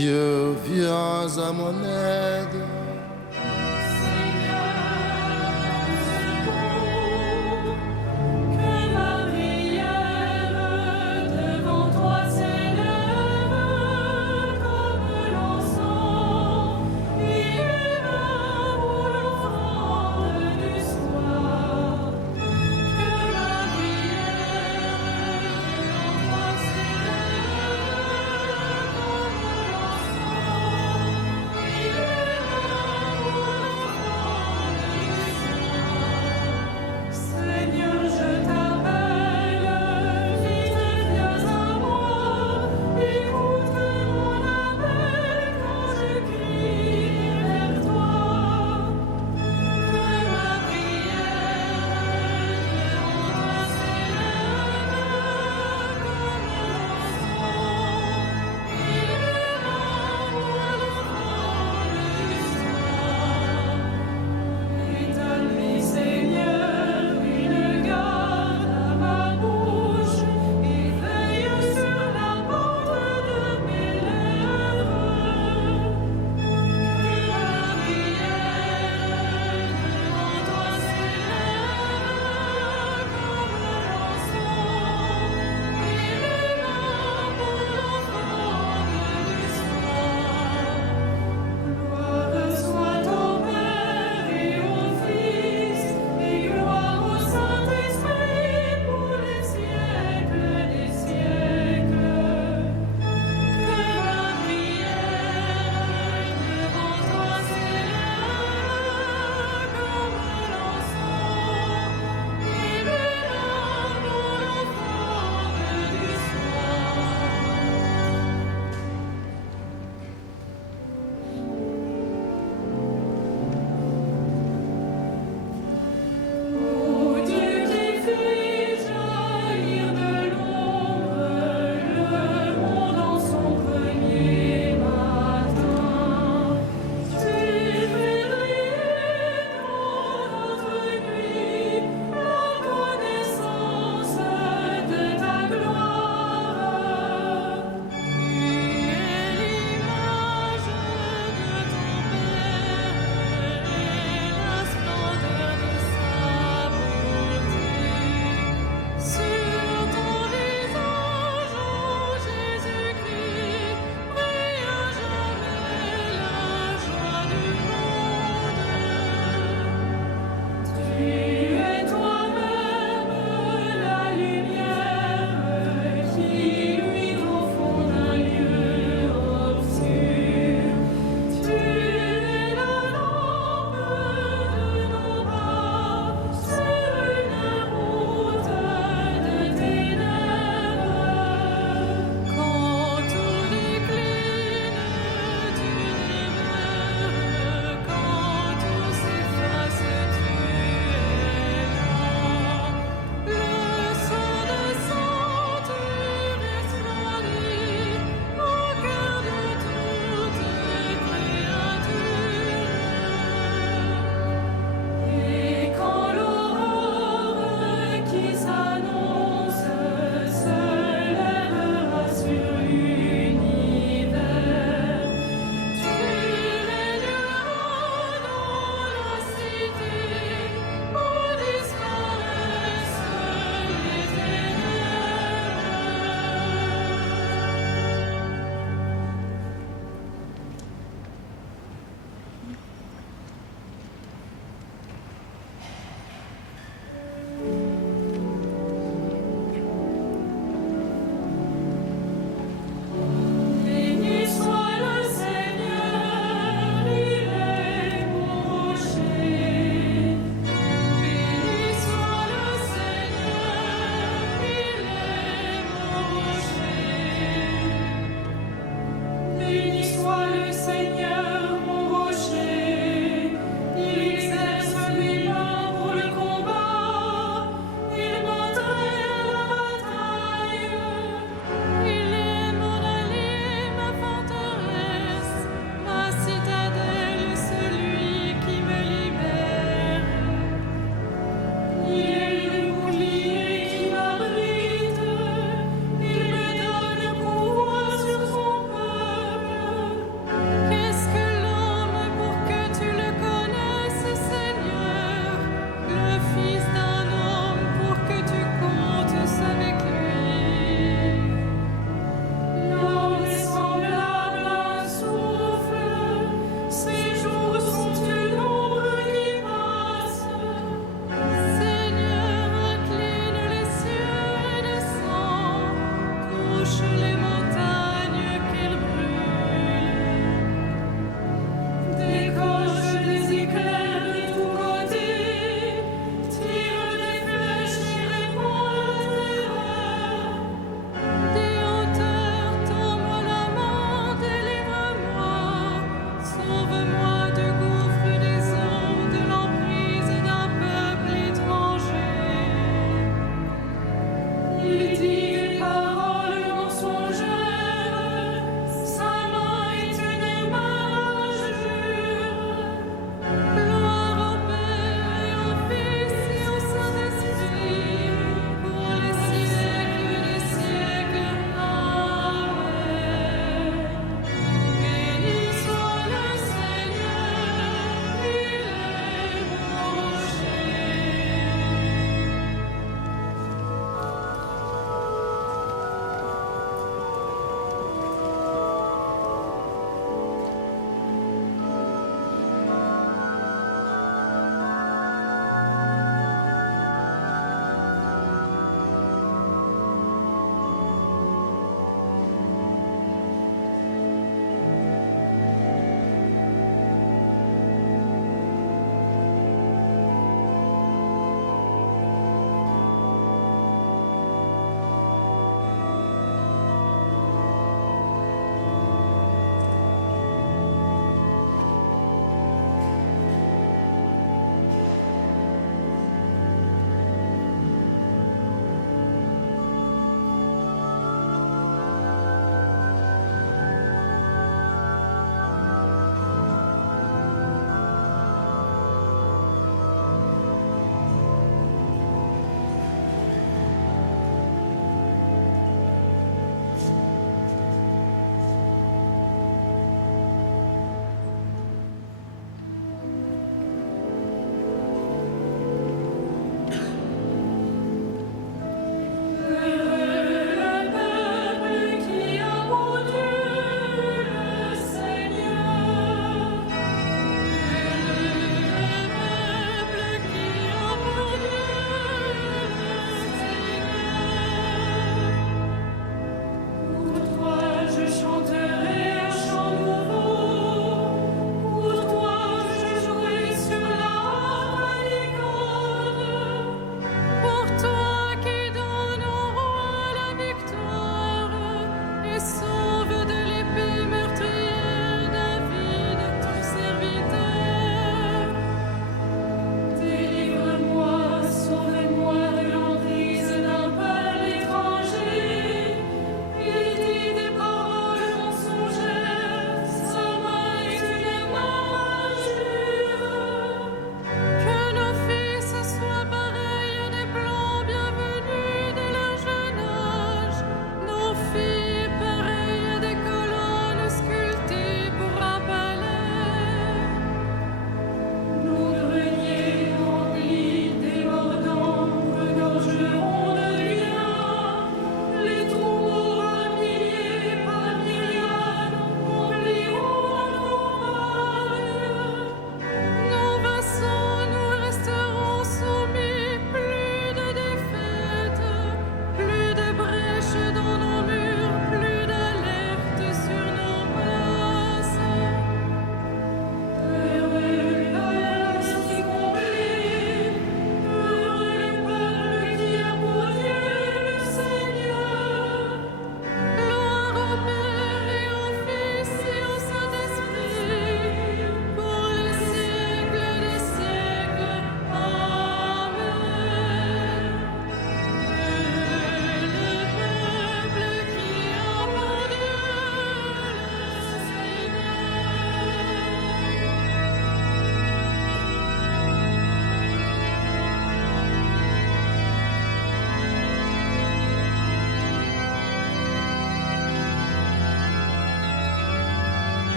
Dieu, viens à mon aide.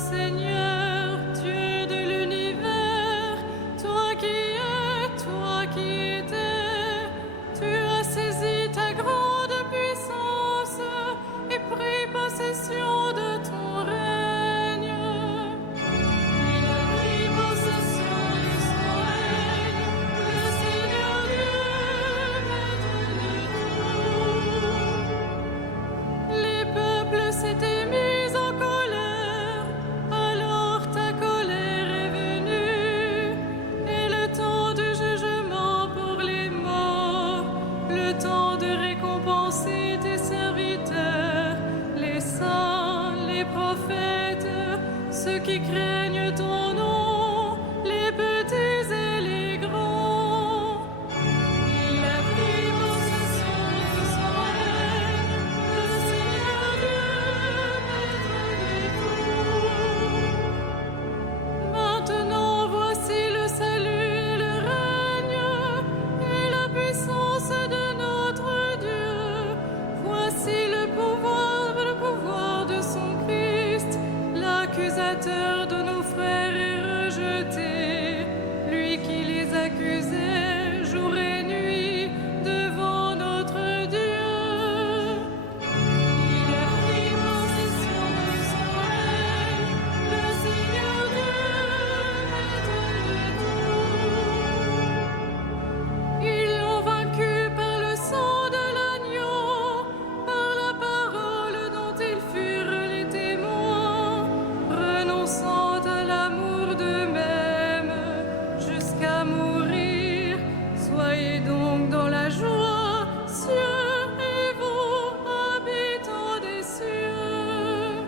Seigneur, Dieu de l'univers, toi qui étais, tu as saisi ta grande puissance et pris possession de ton règne. Il a pris possession de son règne, le Seigneur Dieu, maître de tout. Les peuples s'étaient mis en colère, alors ta colère est venue, et le temps du jugement pour les morts, le temps de récompenser tes serviteurs, les saints, les prophètes, ceux qui craignent ton nom, les petits et les grands. Il a pris possession de son règne, le Seigneur Dieu, maître de tout. Maintenant voici le salut et le règne et la puissance de notre Dieu. Voici le pouvoir de son Christ. L'accusateur de nos frères est rejeté, lui qui les accusait jour et nuit devant notre Dieu. Il a pris possession de son règne, le Seigneur Dieu, maître de tout. Ils l'ont vaincu par le sang de l'agneau, par la parole dont ils furent les témoins, renonçant à l'amour d'eux-mêmes jusqu'à mourir. Soyez donc dans la joie, cieux et vous, habitants des cieux.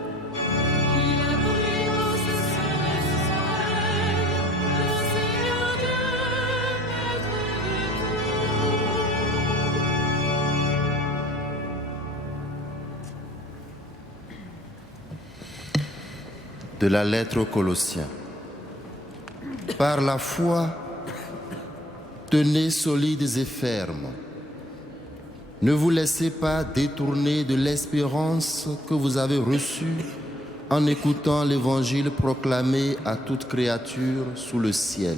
Il a pris possession de son règne, le Seigneur Dieu, maître de tout. De la lettre aux Colossiens. Par la foi, tenez solides et fermes. Ne vous laissez pas détourner de l'espérance que vous avez reçue en écoutant l'évangile proclamé à toute créature sous le ciel.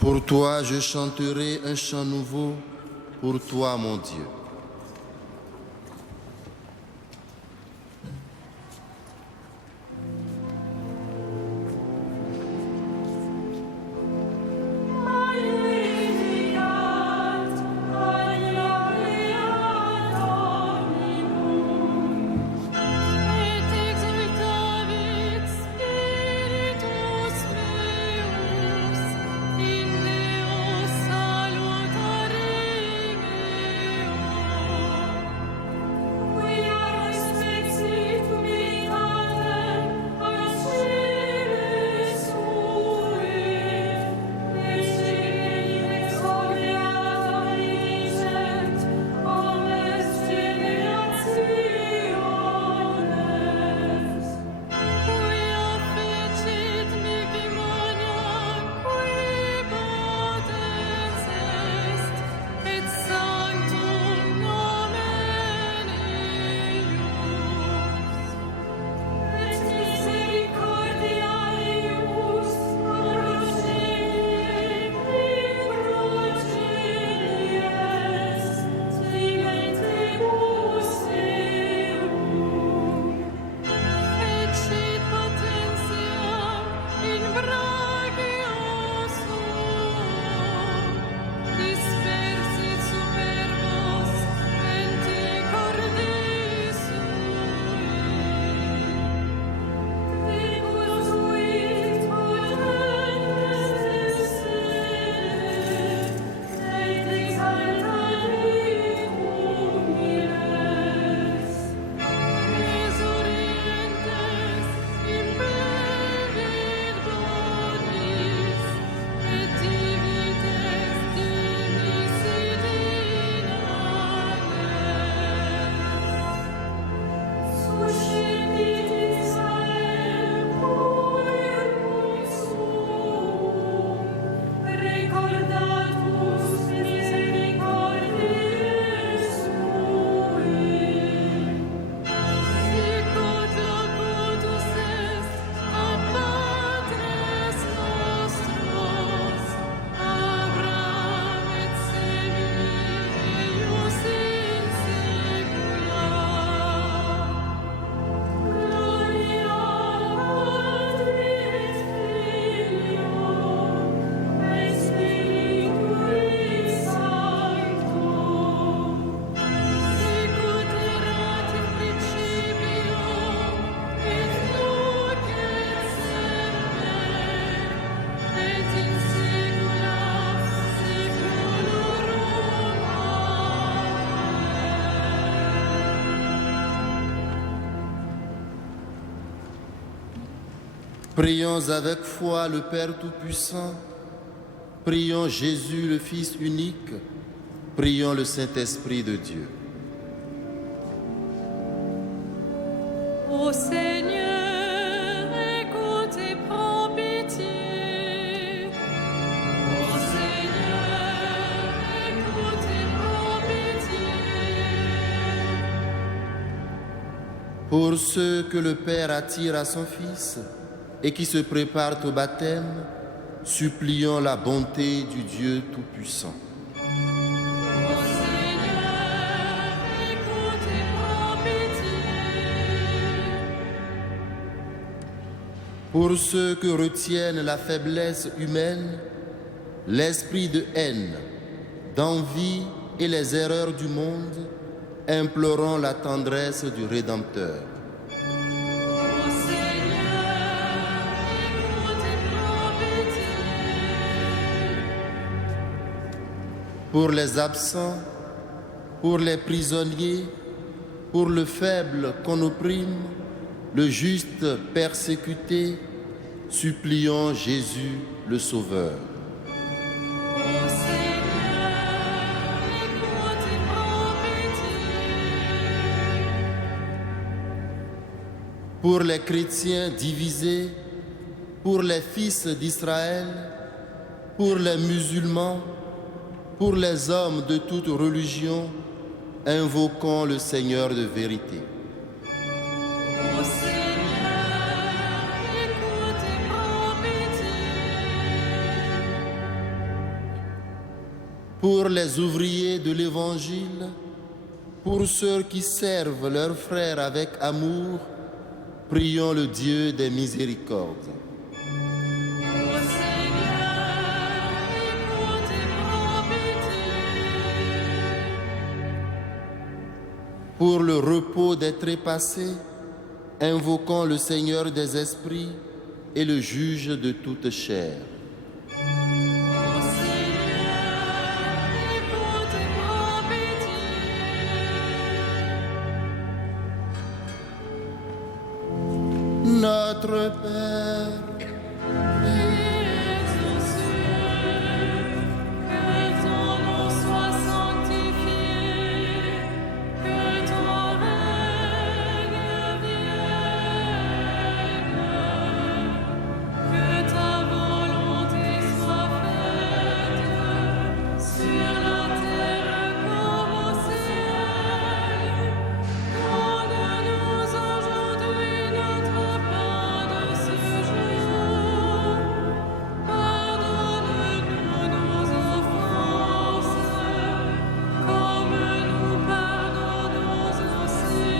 Pour toi, je chanterai un chant nouveau, pour toi, mon Dieu. Prions avec foi le Père Tout-Puissant. Prions Jésus, le Fils unique. Prions le Saint-Esprit de Dieu. Ô Seigneur, écoute et prends pitié. Ô Seigneur, écoute et prends pitié. Pour ceux que le Père attire à son Fils et qui se préparent au baptême, supplions la bonté du Dieu Tout-Puissant. Ô Seigneur, écoute et prends pitié. Pour ceux que retiennent la faiblesse humaine, l'esprit de haine, d'envie et les erreurs du monde, implorons la tendresse du Rédempteur. Ô Seigneur, écoute et prends pitié. Pour les absents, pour les prisonniers, pour le faible qu'on opprime, le juste persécuté, supplions Jésus le Sauveur. Ô Seigneur, écoute et prends pitié. Pour les chrétiens divisés, pour les fils d'Israël, pour les musulmans, pour les hommes de toute religion, invoquons le Seigneur de vérité. Ô Seigneur, écoute et prends pitié. Pour les ouvriers de l'Évangile, pour ceux qui servent leurs frères avec amour, prions le Dieu des miséricordes. Ô Seigneur, écoute et prends pitié. Pour le repos des trépassés, invoquons le Seigneur des esprits et le juge de toute chair. Ô Seigneur, écoute et prends pitié. Notre Père, aux cieux, que ton nom soit sanctifié, que ton règne vienne, que ta volonté soit faite sur la terre comme au ciel. Donne-nous aujourd'hui notre pain de ce jour. Pardonne-nous nos offenses, comme nous pardonnons aussi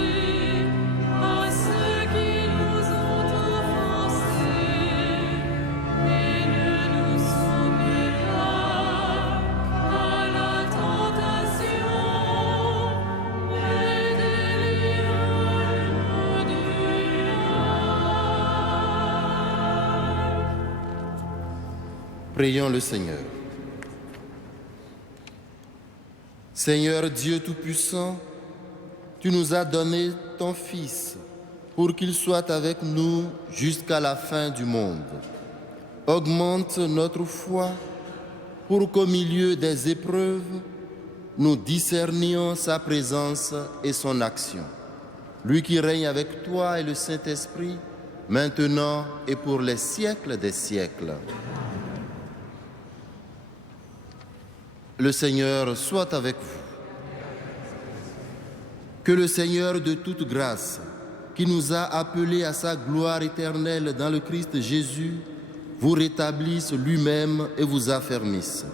à ceux qui nous ont offensés. Et ne nous soumets pas à la tentation, mais délivre-nous du mal. prions le Seigneur. Seigneur Dieu Tout-Puissant, tu nous as donné ton Fils pour qu'il soit avec nous jusqu'à la fin du monde. Augmente notre foi pour qu'au milieu des épreuves, nous discernions sa présence et son action. Lui qui règne avec toi et le Saint-Esprit, maintenant et pour les siècles des siècles. Le Seigneur soit avec vous. Que le Seigneur de toute grâce, qui nous a appelés à sa gloire éternelle dans le Christ Jésus, vous rétablisse lui-même et vous affermisse.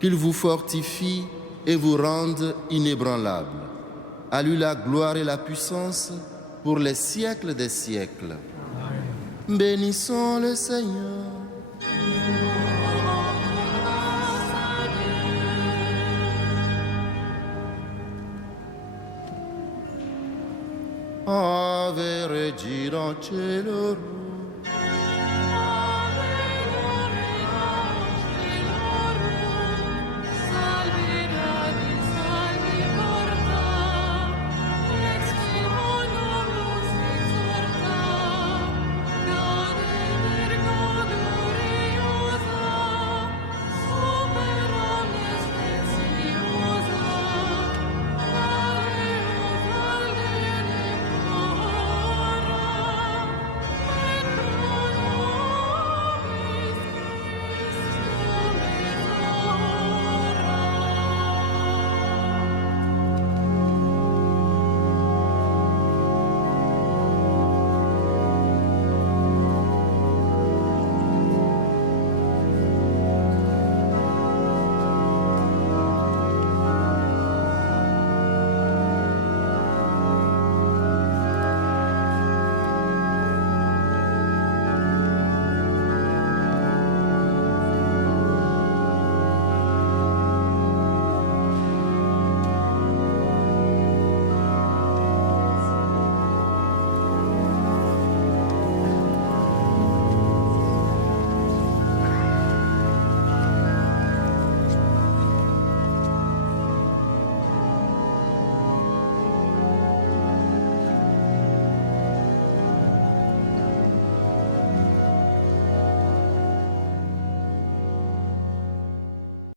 Qu'il vous fortifie et vous rende inébranlable. À lui la gloire et la puissance pour les siècles des siècles. Bénissons le Seigneur. Ave Regina Caelorum.